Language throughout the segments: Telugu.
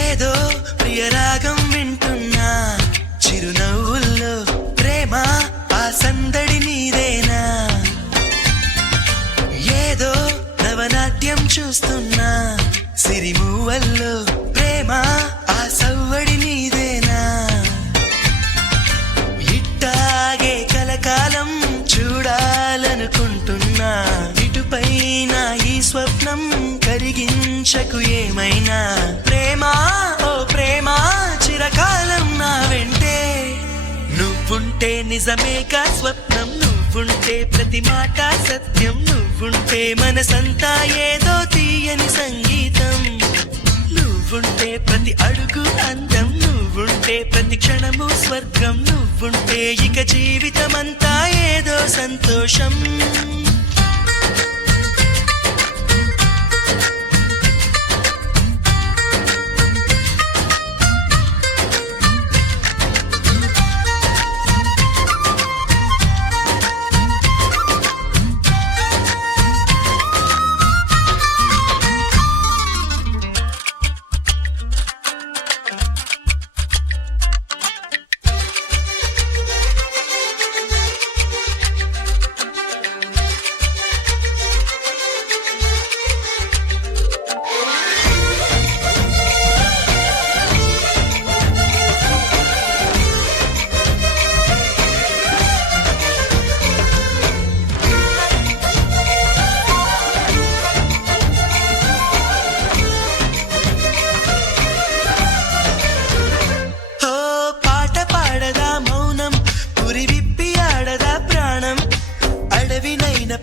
ఏదో ప్రియరాగం వింటున్నా చిరునవ్వుల్లో ప్రేమ ఆ సందడి నీదేనా ఏదో నవనాట్యం చూస్తున్నా సిరిమూవల్లో ప్రేమ ఆ సవ్వడి నీదేనా ఇట్టాగే కలకాలం చూడాలనుకుంటున్నా ఇటుపైన ఈ స్వప్నం కరిగించకు ఏమైనా ప్రేమ ఓ ప్రేమ చిరకాలం నా వెంటే నువ్వుంటే నిజమేగా స్వప్నం నువ్వుంటే ప్రతి మాట సత్యం నువ్వుంటే మనసంతా ఏదో తీయని సంగీతం నువ్వుంటే ప్రతి అడుగు అందం నువ్వుంటే ప్రతి క్షణము స్వర్గం నువ్వుంటే ఇక జీవితమంతా ఏదో సంతోషం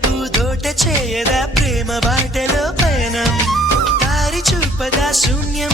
పూదోట చేయదా ప్రేమ బాటలో పయనం దారి చూపదా శూన్యం